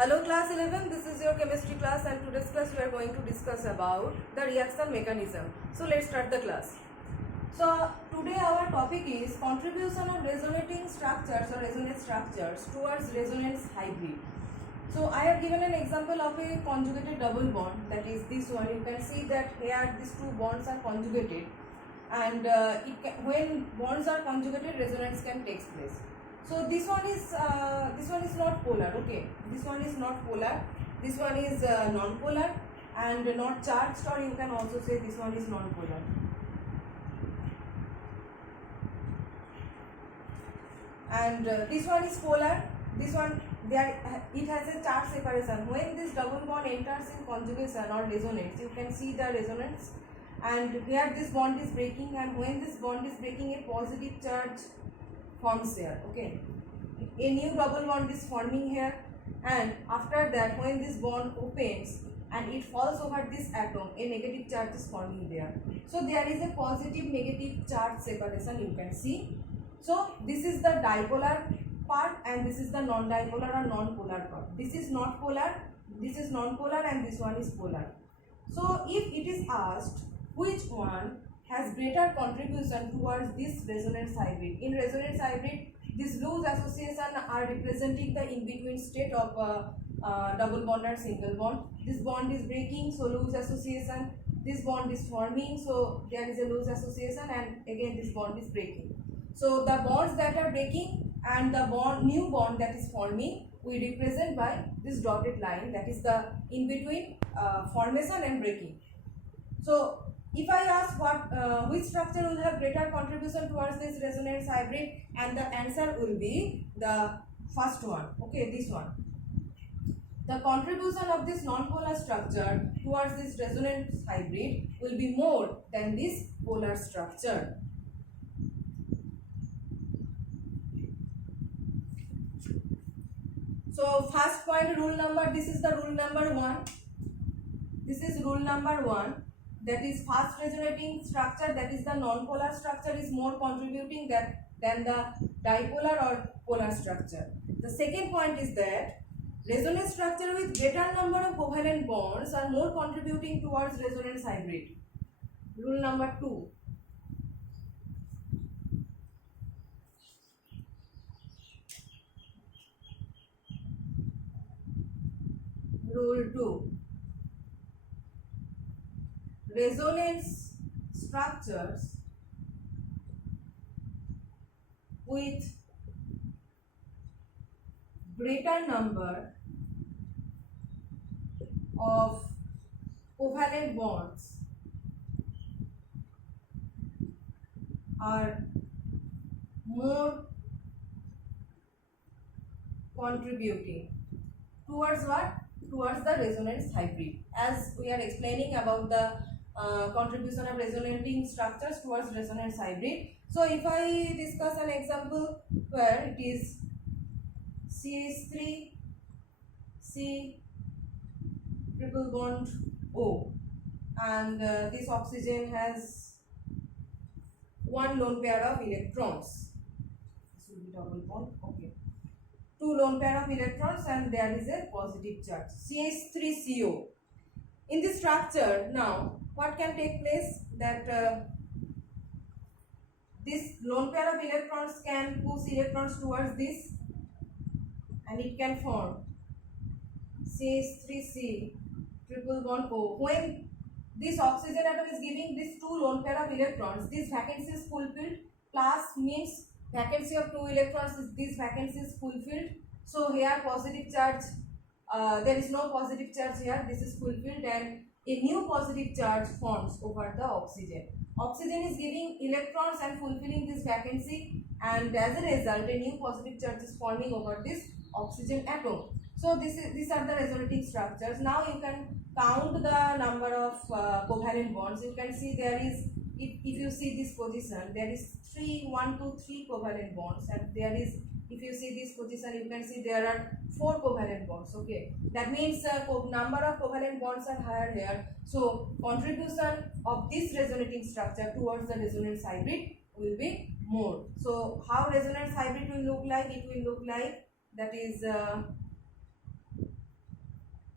Hello class 11, this is your chemistry class and today's class we are going to discuss about the reaction mechanism. So let's start the class. So today our topic is contribution of resonating structures or resonance structures towards resonance hybrid. So I have given an example of a conjugated double bond, that is this one. You can see that here these two bonds are conjugated and when bonds are conjugated, resonance can take place. So this one is not polar. Okay, this one is not polar. This one is non-polar and not charged, or you can also say this one is non-polar. And this one is polar. This one it has a charge separation. When this double bond enters in conjugation or resonance, you can see the resonance. And here this bond is breaking, and when this bond is breaking, a positive charge forms here. Okay, a new double bond is forming here, and after that when this bond opens and it falls over this atom, a negative charge is forming there. So there is a positive negative charge separation, you can see. So this is the dipolar part and this is the non-dipolar or non-polar part. This is not polar, this is non-polar, and this one is polar. So if it is asked which one has greater contribution towards this resonance hybrid, in resonance hybrid these loose association are representing the in-between state of double bond or single bond. This bond is breaking, so loose association. This bond is forming, so there is a loose association, and again this bond is breaking. So the bonds that are breaking and the new bond that is forming, we represent by this dotted line, that is the in-between formation and breaking. So if I ask which structure will have greater contribution towards this resonance hybrid, and the answer will be the first one. Okay, this one. The contribution of this non-polar structure towards this resonance hybrid will be more than this polar structure. So first point, rule number, this is the rule number 1. This is rule number 1. That is, fast resonating structure, that is the non-polar structure, is more contributing than the dipolar or polar structure. The second point is that resonance structure with greater number of covalent bonds are more contributing towards resonance hybrid. Rule number 2. Rule 2. Resonance structures with greater number of covalent bonds are more contributing towards what? Towards the resonance hybrid. As we are explaining about the contribution of resonating structures towards resonance hybrid. So if I discuss an example where it is CH3 C triple bond O, and this oxygen has one lone pair of electrons. This will be double bond. Okay, two lone pair of electrons, and there is a positive charge, CH3CO. In this structure, now what can take place, that this lone pair of electrons can push electrons towards this, and it can form CH3C triple bond O. When this oxygen atom is giving this two lone pair of electrons, this vacancy is fulfilled. Plus means vacancy of two electrons, this vacancy is fulfilled. So here positive charge, there is no positive charge here, this is fulfilled, and a new positive charge forms over the oxygen. Oxygen is giving electrons and fulfilling this vacancy, and as a result a new positive charge is forming over this oxygen atom. So these are the resonating structures. Now you can count the number of covalent bonds. You can see there is, if you see this position, there is 1, 2, 3 covalent bonds, and there is, if you see this position, you can see there are 4 covalent bonds. Okay, that means number of covalent bonds are higher here. So contribution of this resonating structure towards the resonance hybrid will be more. So how resonance hybrid will look like? It will look like, that is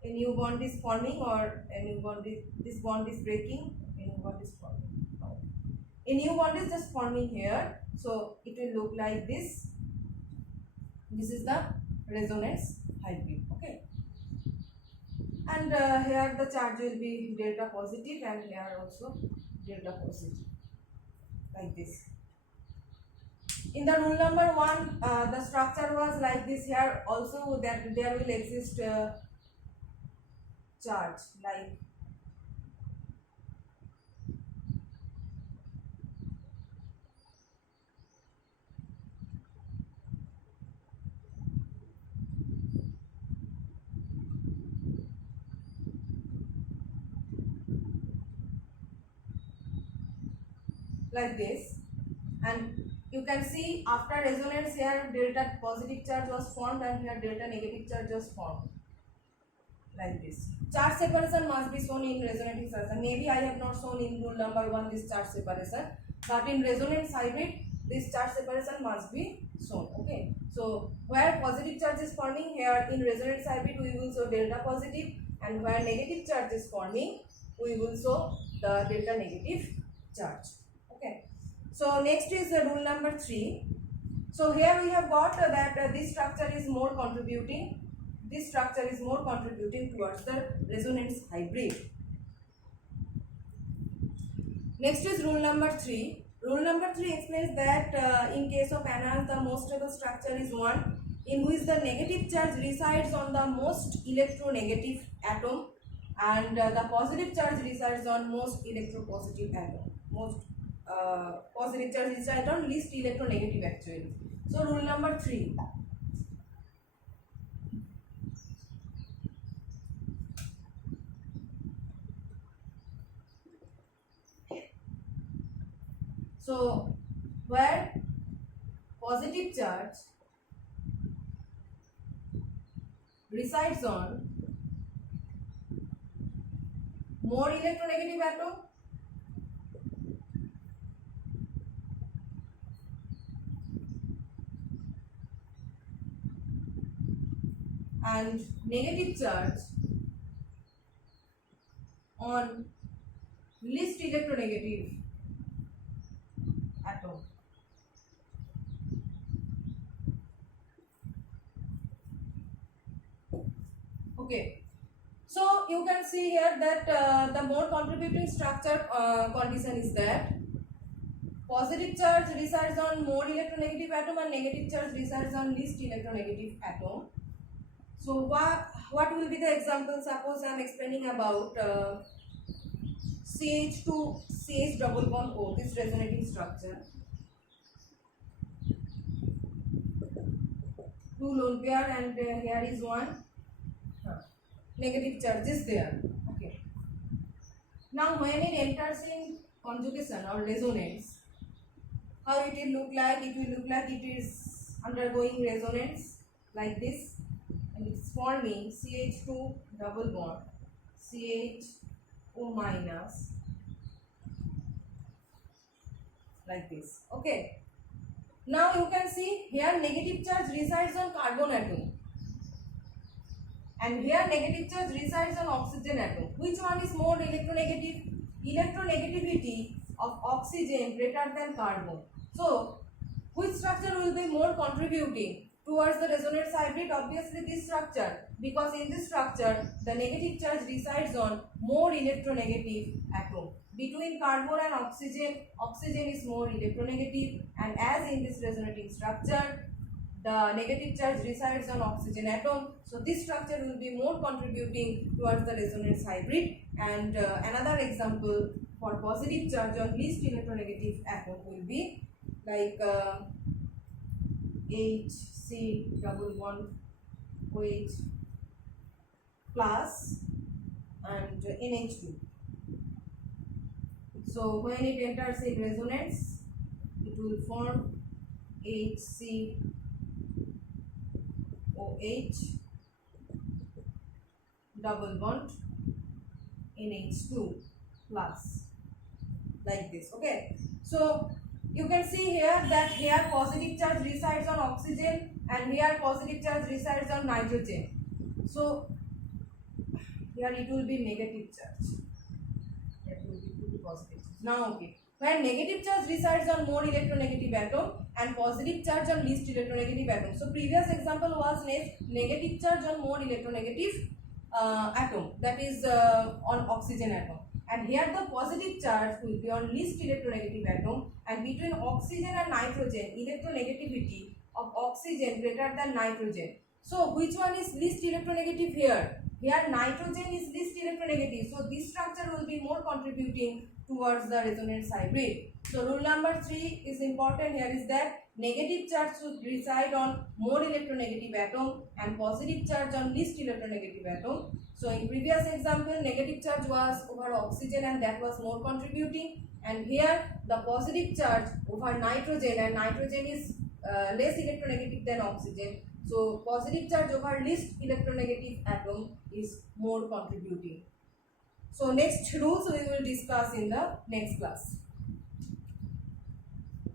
a new bond is forming or a new bond is, this bond is breaking, a new bond is forming. A new bond is just forming here, so it will look like this. This is the resonance hybrid. Okay, and here the charge will be delta positive and here also delta positive, like this. In the rule number 1, the structure was like this. Here also that there will exist charge like this, and you can see after resonance here delta positive charge was formed and here delta negative charge was formed, like this. Charge separation must be shown in resonating structure. Maybe I have not shown in rule number 1 this charge separation, but in resonance hybrid this charge separation must be shown. Okay, so where positive charge is forming, here in resonance hybrid we will show delta positive, and where negative charge is forming we will show the delta negative charge. Okay, so next is rule number 3. So here we have got that this structure is more contributing. This structure is more contributing towards the resonance hybrid. Next is rule number 3. Rule number 3 explains that in case of enhance, the most stable structure is one in which the negative charge resides on the most electronegative atom and the positive charge resides on most electropositive atom. Most positive charge resides on least electronegative actually. So rule number 3. So where positive charge resides on more electronegative atom and negative charge on least electronegative atom. Okay, so you can see here that the more contributing structure condition is that positive charge resides on more electronegative atom and negative charge resides on least electronegative atom. So what will be the example? Suppose I am explaining about CH2 CH double bond O, this resonating structure. 2 lone pair and here is one negative charge is there. Okay. Now when it enters in conjugation or resonance, how it will look like? It will look like it is undergoing resonance like this, and it's forming CH2 double bond CHO minus like this. Okay. Now you can see here negative charge resides on carbon atom and here negative charge resides on oxygen atom. Which one is more electronegative? Electronegativity of oxygen greater than carbon. So which structure will be more contributing towards the resonance hybrid? Obviously this structure, because in this structure the negative charge resides on more electronegative atom. Between carbon and oxygen, oxygen is more electronegative, and as in this resonating structure the negative charge resides on oxygen atom, so this structure will be more contributing towards the resonance hybrid. And another example for positive charge on least electronegative atom will be like HC double bond OH plus and NH2. So when it enters in resonance, it will form HC OH double bond NH2 plus like this. Okay, so you can see here that here positive charge resides on oxygen and here positive charge resides on nitrogen. So here it will be negative charge. That will be positive. Now, okay. Where negative charge resides on more electronegative atom and positive charge on least electronegative atom. So previous example was negative charge on more electronegative atom, that is on oxygen atom, and here the positive charge will be on least electronegative atom, and between oxygen and nitrogen electronegativity of oxygen greater than nitrogen. So which one is least electronegative here? Here nitrogen is least electronegative, so this structure will be more contributing towards the resonance hybrid. So rule number 3 is important here, is that negative charge should reside on more electronegative atom and positive charge on least electronegative atom. So in previous example, negative charge was over oxygen and that was more contributing, and here the positive charge over nitrogen, and nitrogen is less electronegative than oxygen. So positive charge over least electronegative atom is more contributing. So next rules we will discuss in the next class.